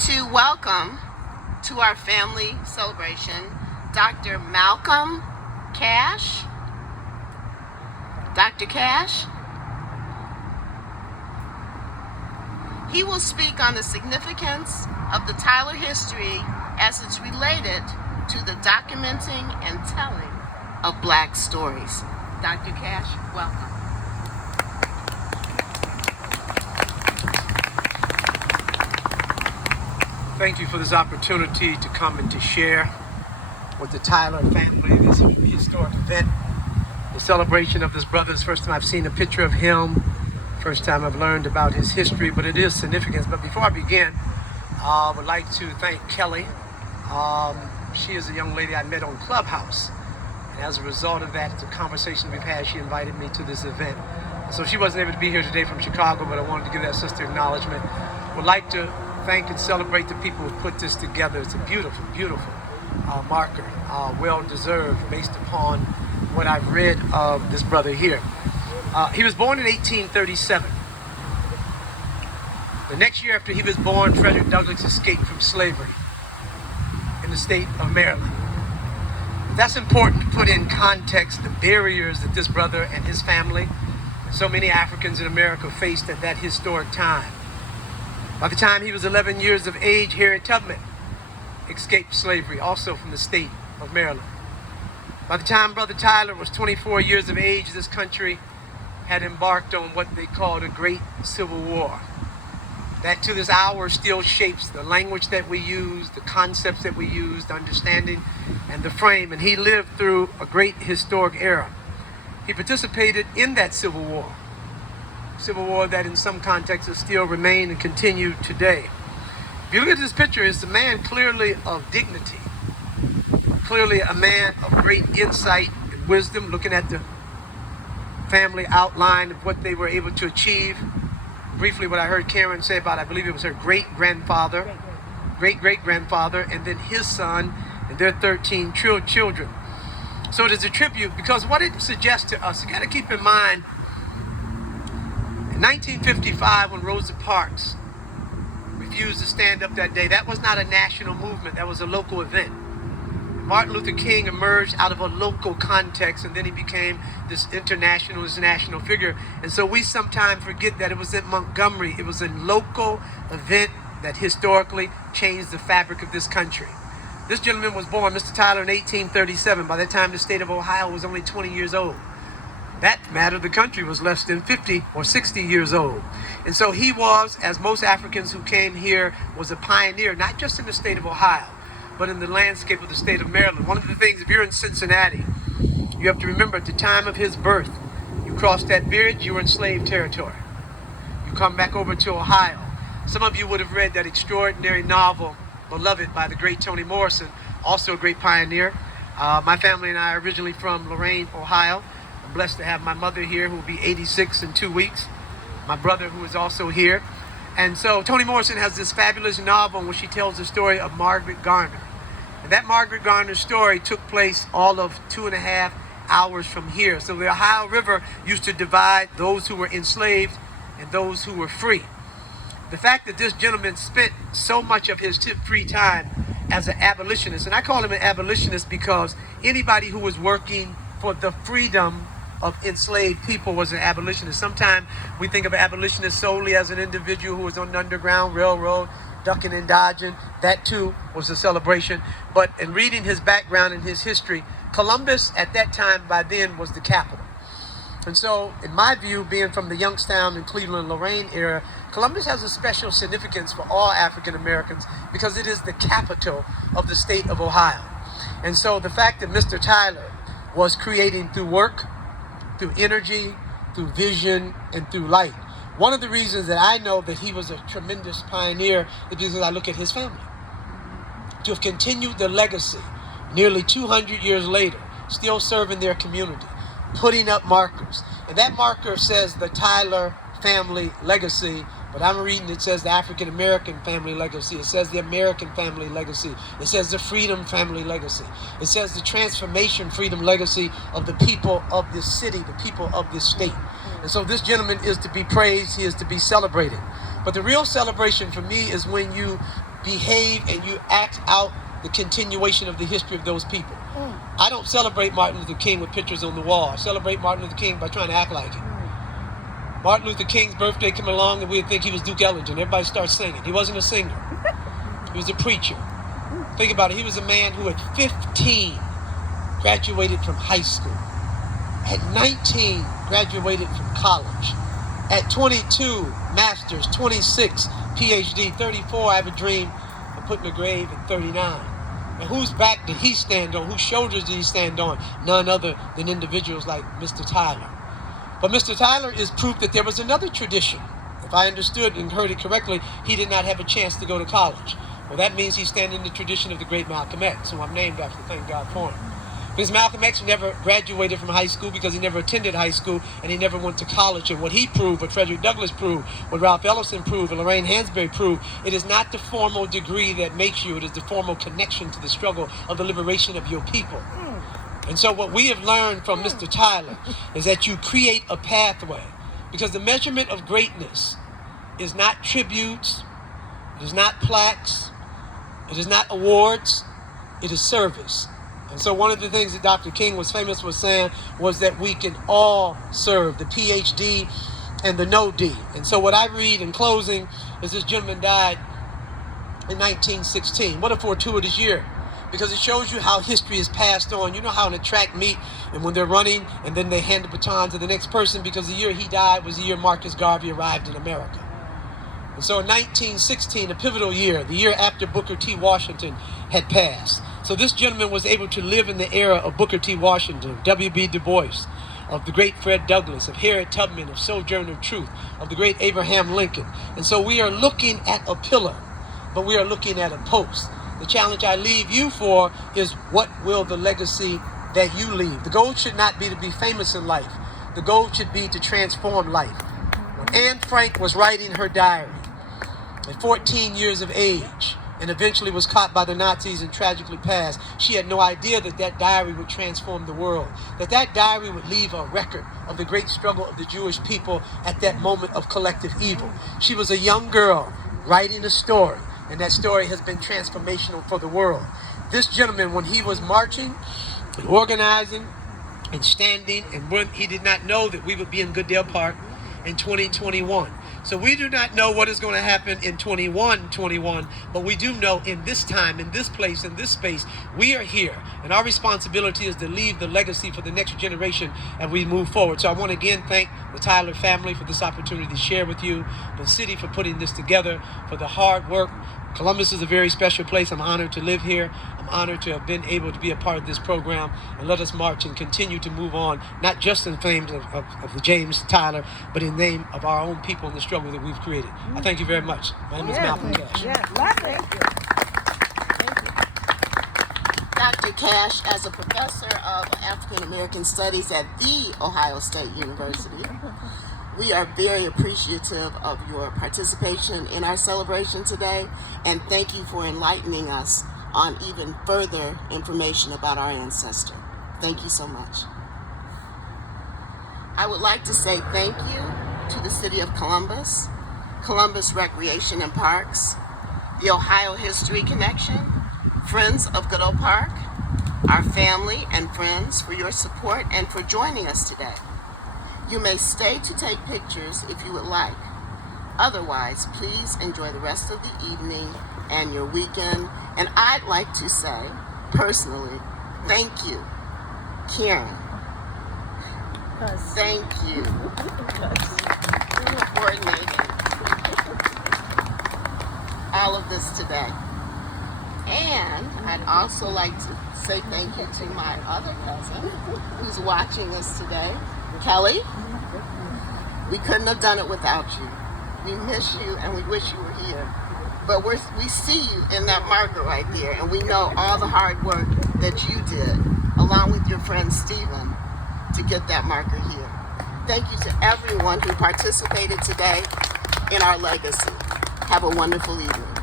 to welcome to our family celebration Dr. Malcolm Cash. Dr. Cash. He will speak on the significance of the Tyler history as it's related to the documenting and telling of Black stories. Dr. Cash, welcome. Thank you for this opportunity to come and to share with the Tyler family this historic event, the celebration of this brother's first time I've seen a picture of him, first time I've learned about his history, but it is significant. But before I begin, I would like to thank Kelly. She is a young lady I met on Clubhouse. And as a result of that, the conversation we've had, she invited me to this event. So she wasn't able to be here today from Chicago, but I wanted to give that sister acknowledgement. Would like to thank and celebrate the people who put this together. It's a beautiful, beautiful marker, well-deserved based upon what I've read of this brother here. He was born in 1837. The next year after he was born, Frederick Douglass escaped from slavery in the state of Maryland. That's important to put in context the barriers that this brother and his family, and so many Africans in America faced at that historic time. By the time he was 11 years of age, Harriet Tubman escaped slavery, also from the state of Maryland. By the time Brother Tyler was 24 years of age, this country had embarked on what they called a Great Civil War. That to this hour still shapes the language that we use, the concepts that we use, the understanding and the frame. And he lived through a great historic era. He participated in that Civil War. Civil War that in some contexts still remain and continue today. If you look at this picture, it's a man clearly of dignity, clearly a man of great insight and wisdom, looking at the family outline of what they were able to achieve. Briefly, what I heard Karen say about, I believe it was her great-grandfather, great-great-grandfather, and then his son and their 13 children. So it is a tribute because what it suggests to us, you got to keep in mind, in 1955, when Rosa Parks refused to stand up that day, that was not a national movement, that was a local event. Martin Luther King emerged out of a local context, and then he became this international, this national figure. And so we sometimes forget that it was in Montgomery, it was a local event that historically changed the fabric of this country. This gentleman was born, Mr. Tyler, in 1837. By that time, the state of Ohio was only 20 years old. That matter, the country was less than 50 or 60 years old. And so he was, as most Africans who came here, was a pioneer, not just in the state of Ohio, but in the landscape of the state of Maryland. One of the things, if you're in Cincinnati, you have to remember at the time of his birth, you crossed that bridge, you were in slave territory. You come back over to Ohio. Some of you would have read that extraordinary novel, Beloved, by the great Toni Morrison, also a great pioneer. My family and I are originally from Lorain, Ohio. I'm blessed to have my mother here who will be 86 in 2 weeks. My brother who is also here. And so Toni Morrison has this fabulous novel in which she tells the story of Margaret Garner. And that Margaret Garner story took place all of 2.5 hours from here. So the Ohio River used to divide those who were enslaved and those who were free. The fact that this gentleman spent so much of his free time as an abolitionist, and I call him an abolitionist because anybody who was working for the freedom of enslaved people was an abolitionist. Sometimes we think of an abolitionist solely as an individual who was on the Underground Railroad, ducking and dodging. That too was a celebration. But in reading his background and his history, Columbus at that time by then was the capital. And so, in my view, being from the Youngstown and Cleveland, Lorain era, Columbus has a special significance for all African Americans because it is the capital of the state of Ohio. And so the fact that Mr. Tyler was creating through work, through energy, through vision, and through light. One of the reasons that I know that he was a tremendous pioneer is because I look at his family. To have continued the legacy nearly 200 years later, still serving their community, putting up markers. And that marker says the Tyler family legacy, but I'm reading it says the African American family legacy. It says the American family legacy. It says the freedom family legacy. It says the transformation freedom legacy of the people of this city, the people of this state. And so this gentleman is to be praised. He is to be celebrated. But the real celebration for me is when you behave and you act out the continuation of the history of those people. I don't celebrate Martin Luther King with pictures on the wall. I celebrate Martin Luther King by trying to act like him. Martin Luther King's birthday came along and we'd think he was Duke Ellington. Everybody starts singing. He wasn't a singer. He was a preacher. Think about it. He was a man who at 15 graduated from high school. At 19 graduated from college. At 22, master's, 26, PhD, 34, I have a dream of putting a grave at 39. And whose back did he stand on? Whose shoulders did he stand on? None other than individuals like Mr. Tyler. But Mr. Tyler is proof that there was another tradition. If I understood and heard it correctly, he did not have a chance to go to college. Well, that means he's standing in the tradition of the great Malcolm X, who I'm named after, thank God for him. Because Malcolm X never graduated from high school because he never attended high school and he never went to college. And what he proved, what Frederick Douglass proved, what Ralph Ellison proved, and Lorraine Hansberry proved, it is not the formal degree that makes you, it is the formal connection to the struggle of the liberation of your people. And so what we have learned from Mr. Tyler is that you create a pathway, because the measurement of greatness is not tributes, it is not plaques, it is not awards, it is service. And so one of the things that Dr. King was famous for saying was that we can all serve, the PhD and the no D. And so what I read in closing is this gentleman died in 1916. What a fortuitous year, because it shows you how history is passed on. You know how in a track meet, and when they're running, and then they hand the baton to the next person, because the year he died was the year Marcus Garvey arrived in America. And so in 1916, a pivotal year, the year after Booker T. Washington had passed. So this gentleman was able to live in the era of Booker T. Washington, W.B. Du Bois, of the great Fred Douglass, of Harriet Tubman, of Sojourner Truth, of the great Abraham Lincoln. And so we are looking at a pillar, but we are looking at a post. The challenge I leave you for is, what will the legacy that you leave? The goal should not be to be famous in life. The goal should be to transform life. When Anne Frank was writing her diary at 14 years of age, and eventually was caught by the Nazis and tragically passed, she had no idea that that diary would transform the world, that that diary would leave a record of the great struggle of the Jewish people at that moment of collective evil. She was a young girl writing a story, and that story has been transformational for the world. This gentleman, when he was marching and organizing and standing, and when he did not know that we would be in Goodale Park in 2021. So we do not know what is going to happen in 21, but we do know in this time, in this place, in this space, we are here. And our responsibility is to leave the legacy for the next generation as we move forward. So I want to again thank the Tyler family for this opportunity to share with you, the city for putting this together, for the hard work. Columbus is a very special place. I'm honored to live here. I'm honored to have been able to be a part of this program, and let us march and continue to move on, not just in fame of the James Tyler, but in the name of our own people and the struggle that we've created. I thank you very much. My name is Malcolm Cash. Dr. Cash, as a professor of African American Studies at The Ohio State University, we are very appreciative of your participation in our celebration today, and thank you for enlightening us on even further information about our ancestor. Thank you so much. I would like to say thank you to the City of Columbus, Columbus Recreation and Parks, the Ohio History Connection, Friends of Goodale Park, our family and friends for your support and for joining us today. You may stay to take pictures if you would like. Otherwise, please enjoy the rest of the evening and your weekend. And I'd like to say, personally, thank you, Karen. Thank you for coordinating all of this today. And I'd also like to say thank you to my other cousin who's watching us today, Kelly. We couldn't have done it without you. We miss you and we wish you were here. But we see you in that marker right there, and we know all the hard work that you did, along with your friend Stephen, to get that marker here. Thank you to everyone who participated today in our legacy. Have a wonderful evening.